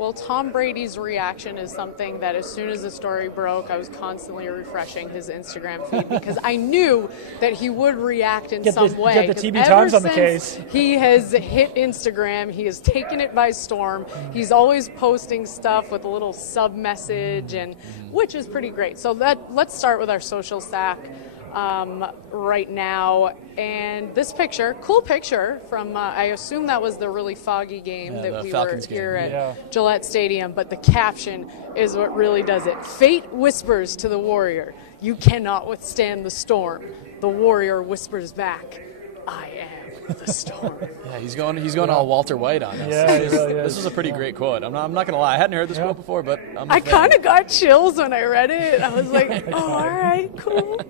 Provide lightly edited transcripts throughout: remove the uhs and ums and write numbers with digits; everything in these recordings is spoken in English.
Well, Tom Brady's reaction is something that as soon as the story broke, I was constantly refreshing his Instagram feed because I knew that he would react in some way. Get the TB Times on the case. He has hit Instagram. He has taken it by storm. He's always posting stuff with a little sub-message, and which is pretty great. So let's start with our social stack right now. And this picture, cool picture from, I assume that was the really foggy game that we Falcons were here game. at Gillette Stadium, but the caption is what really does it. Fate whispers to the warrior, you cannot withstand the storm. The warrior whispers back, I am the storm. Yeah, he's going all Walter White on us. Yeah, he really is. This was a pretty great quote. I'm not going to lie. I hadn't heard this quote before, but I kind of got chills when I read it. I was like, oh, all right, cool.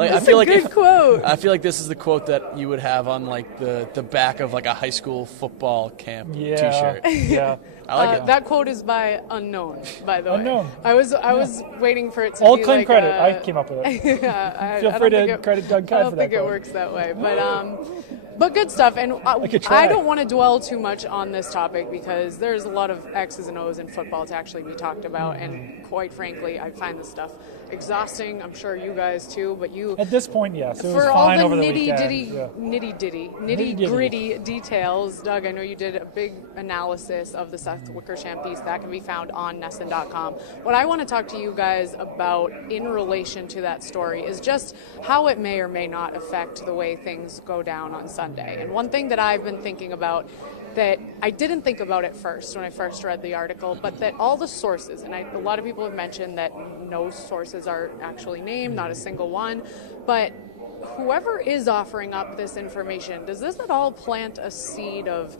I feel like good quote. I feel like this is the quote that you would have on like the back of like a high school football camp T-shirt. Yeah. I like it. That quote is by Unknown, by the way. Unknown. I was waiting for it to All be claim like credit. I came up with it. Yeah, Feel free to credit Doug Codd I for don't that think it quote. works that way, but good stuff. And I don't want to dwell too much on this topic because there's a lot of X's and O's in football to actually be talked about, and quite frankly, I find this stuff exhausting. I'm sure you guys too, but you At this point, yes. It was for all fine the over the nitty gritty details, Doug, I know you did a big analysis of the Seth Wickersham piece that can be found on Nesson.com. What I want to talk to you guys about in relation to that story is just how it may or may not affect the way things go down on Sunday. And one thing that I've been thinking about that I didn't think about at first when I first read the article, but that all the sources, and a lot of people have mentioned that no sources are actually named, not a single one, but whoever is offering up this information, does this at all plant a seed of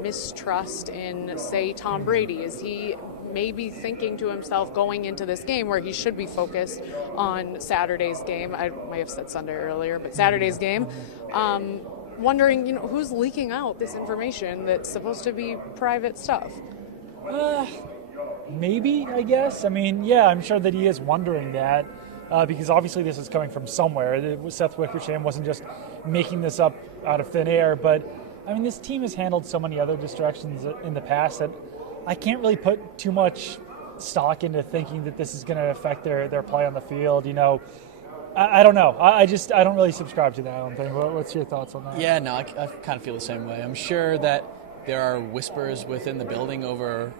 mistrust in, say, Tom Brady? Is he maybe thinking to himself going into this game where he should be focused on Saturday's game? I might have said Sunday earlier, but Saturday's game. Wondering, who's leaking out this information that's supposed to be private stuff? Maybe, I guess. I mean, yeah, I'm sure that he is wondering that because obviously this is coming from somewhere. Seth Wickersham wasn't just making this up out of thin air, but I mean, this team has handled so many other distractions in the past that I can't really put too much stock into thinking that this is going to affect their play on the field. I don't know. I don't really subscribe to that, I don't think. What's your thoughts on that? Yeah, no, I kind of feel the same way. I'm sure that there are whispers within the building over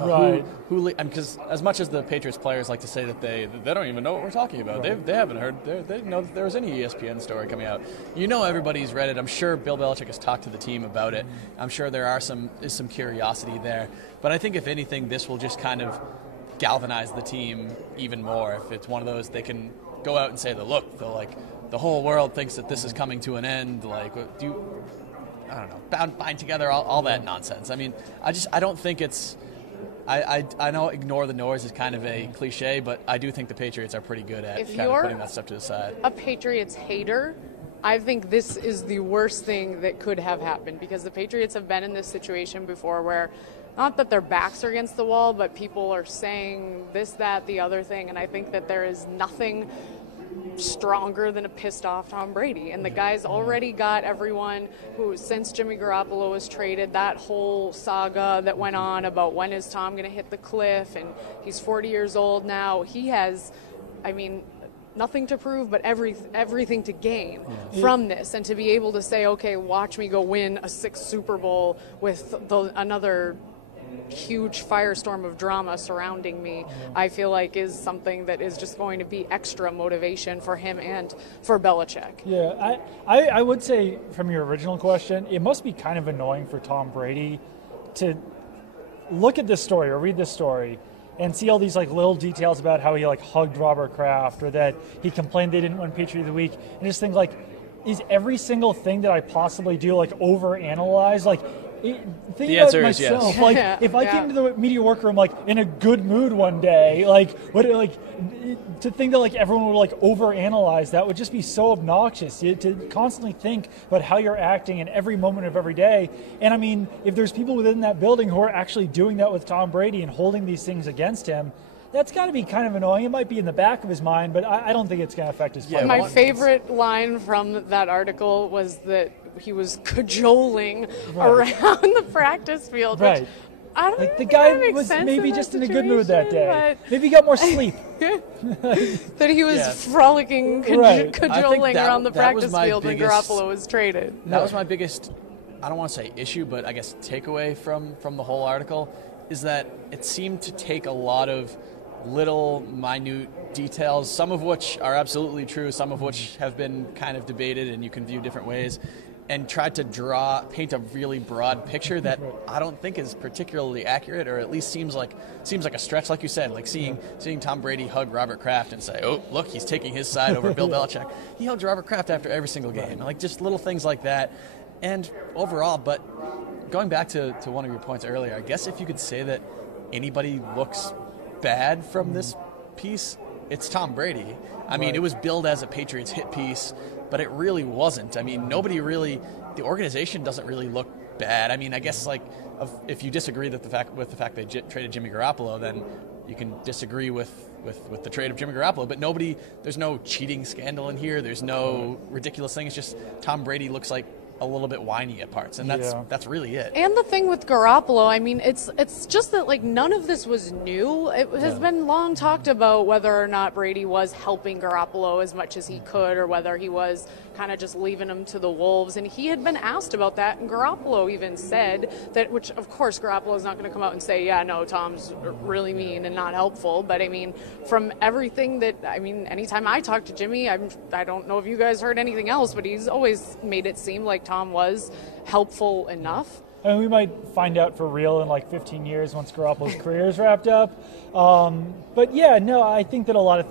right. who because as much as the Patriots players like to say that they don't even know what we're talking about, right. they haven't heard, they didn't know that there was any ESPN story coming out. Everybody's read it. I'm sure Bill Belichick has talked to the team about it. I'm sure there is some curiosity there. But I think if anything, this will just kind of galvanize the team even more. If it's one of those, they can go out and say that, look, the whole world thinks that this is coming to an end. I don't know, bind together, all that nonsense. I mean, I don't think it's, I know ignore the noise is kind of a cliche, but I do think the Patriots are pretty good at kind of putting that stuff to the side. A Patriots hater, I think this is the worst thing that could have happened because the Patriots have been in this situation before where not that their backs are against the wall, but people are saying this, that, the other thing, and I think that there is nothing stronger than a pissed off Tom Brady. And the guy's already got everyone who, since Jimmy Garoppolo was traded, that whole saga that went on about when is Tom going to hit the cliff, and he's 40 years old now. He has, nothing to prove, but everything to gain from this, and to be able to say, okay, watch me go win a sixth Super Bowl with another huge firestorm of drama surrounding me, I feel like is something that is just going to be extra motivation for him and for Belichick. Yeah, I would say from your original question, it must be kind of annoying for Tom Brady to look at this story or read this story and see all these little details about how he hugged Robert Kraft or that he complained they didn't win Patriot of the Week, and just think is every single thing that I possibly do overanalyze? The answer is yes. If I came to the media workroom in a good mood one day, to think that everyone would overanalyze that would just be so obnoxious. To constantly think about how you're acting in every moment of every day. And I mean, if there's people within that building who are actually doing that with Tom Brady and holding these things against him, that's got to be kind of annoying. It might be in the back of his mind, but I don't think it's going to affect his play. My favorite line from that article was that he was cajoling around the practice field. Right. I don't Like the think guy that makes was sense maybe in just that in a good mood that day. situation, Maybe he got more sleep. that he was Yeah. frolicking, Right. cajoling that- around the that was practice my field when biggest- Garoppolo was traded. That was my biggest, I don't want to say issue, but I guess takeaway from the whole article is that it seemed to take a lot of little minute details, some of which are absolutely true, some of which have been kind of debated and you can view different ways, and tried to paint a really broad picture that I don't think is particularly accurate, or at least seems like a stretch, like you said, like seeing Tom Brady hug Robert Kraft and say, "Oh, look, he's taking his side over Bill Belichick." He hugs Robert Kraft after every single game, like just little things like that. And overall, but going back to one of your points earlier, I guess if you could say that anybody looks bad from this piece, it's Tom Brady. I mean, it was billed as a Patriots hit piece, but it really wasn't. I mean, the organization doesn't really look bad. I mean, I guess if you disagree with the fact they traded Jimmy Garoppolo, then you can disagree with the trade of Jimmy Garoppolo. But there's no cheating scandal in here. There's no ridiculous thing. It's just Tom Brady looks like a little bit whiny at parts, and that's really it. And the thing with Garoppolo, I mean, it's just that like none of this was new. It has been long talked about whether or not Brady was helping Garoppolo as much as he could, or whether he was kind of just leaving him to the wolves. And he had been asked about that, and Garoppolo even said that, which of course Garoppolo is not going to come out and say, yeah, no, Tom's really mean and not helpful. But I mean, from everything anytime I talk to Jimmy, I don't know if you guys heard anything else, but he's always made it seem like Tom was helpful enough. I mean, we might find out for real in like 15 years once Garoppolo's career is wrapped up. But yeah, no, I think that a lot of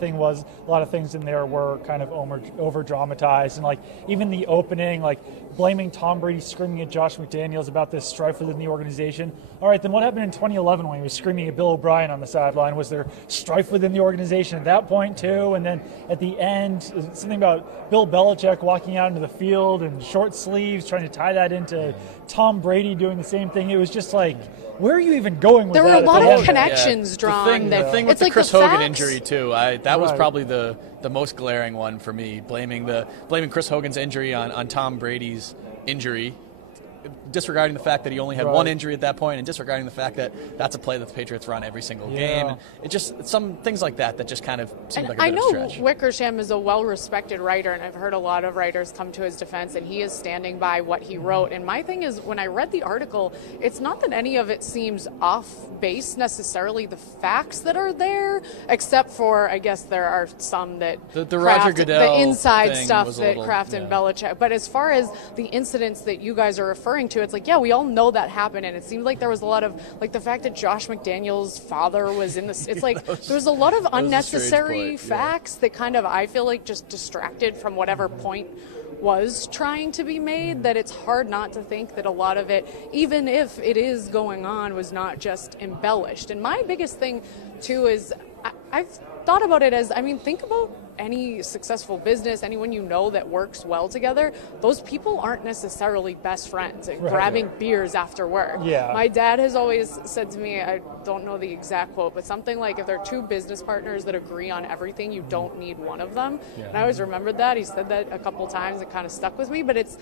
things in there were kind of over dramatized, and like even the opening, like blaming Tom Brady screaming at Josh McDaniels about this strife within the organization. All right, then what happened in 2011 when he was screaming at Bill O'Brien on the sideline? Was there strife within the organization at that point too? And then at the end, something about Bill Belichick walking out into the field in short sleeves, trying to tie that into Tom Brady doing the same thing. It was just like, where are you even going with that? There were a lot of end? connections drawn. The thing with it's the like Chris the Hogan facts. injury too. That was probably the most glaring one for me. Blaming Chris Hogan's injury on Tom Brady's injury, disregarding the fact that he only had one injury at that point, and disregarding the fact that that's a play that the Patriots run every single game. And it just some things like that just kind of seemed like a bit of a stretch. I know Wickersham is a well-respected writer, and I've heard a lot of writers come to his defense, and he is standing by what he wrote. And my thing is, when I read the article, it's not that any of it seems off base necessarily, the facts that are there, except for, I guess there are some that the Roger Goodell the inside thing stuff was a that little, Kraft and Belichick. But as far as the incidents that you guys are referring to, it's like, yeah, we all know that happened, and it seemed like there was a lot of, like, the fact that Josh McDaniels' father was in this, it's like there was a lot of unnecessary facts that kind of, I feel like, just distracted from whatever point was trying to be made, that it's hard not to think that a lot of it, even if it is going on, was not just embellished. And my biggest thing too is I've thought about it as, I mean, think about any successful business, anyone you know that works well together, those people aren't necessarily best friends and grabbing beers after work. Yeah. My dad has always said to me, I don't know the exact quote, but something like, if there are two business partners that agree on everything, you don't need one of them. And I always remembered that. He said that a couple times. It kind of stuck with me, but it's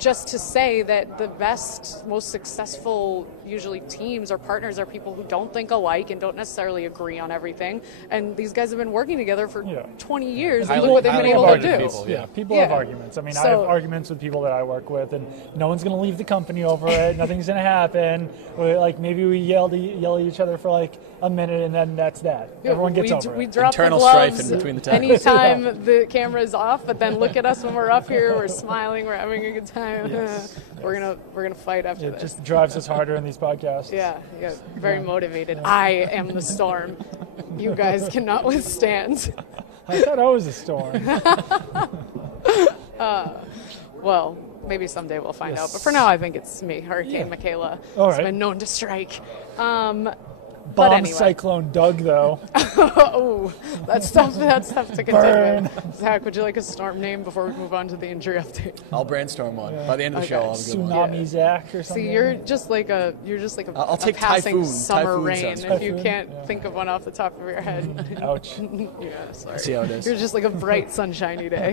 just to say that the best, most successful, usually teams or partners, are people who don't think alike and don't necessarily agree on everything. And these guys have been working together for 20 years, and look what they've been able to do. People have arguments. I mean, I have arguments with people that I work with, and no one's going to leave the company over it. Nothing's going to happen. Like, maybe we yell at each other for like a minute, and then that's that. Everyone gets over it. We drop Internal the gloves strife in between the tackles. anytime the camera's off, but then look at us when we're up here. We're smiling. We're having a good time. We're gonna fight after this. It just drives us harder in these podcasts. Yeah, very motivated. I am the storm. You guys cannot withstand. I thought I was a storm. Well, maybe someday we'll find out. But for now, I think it's me, Hurricane Michaela. All It's right. been known to strike. Bomb anyway. Cyclone Doug, though. Oh, that's tough to contend Burn. with. Zach, would you like a storm name before we move on to the injury update? I'll brainstorm one. By the end of the show, I'll have a good one. Tsunami Zach or something. See, you're just like a I'll take passing typhoon. summer Typhoon rain sounds if you Typhoon, can't think of one off the top of your head. Ouch. Yeah, sorry. See how it is. You're just like a bright, sunshiny day.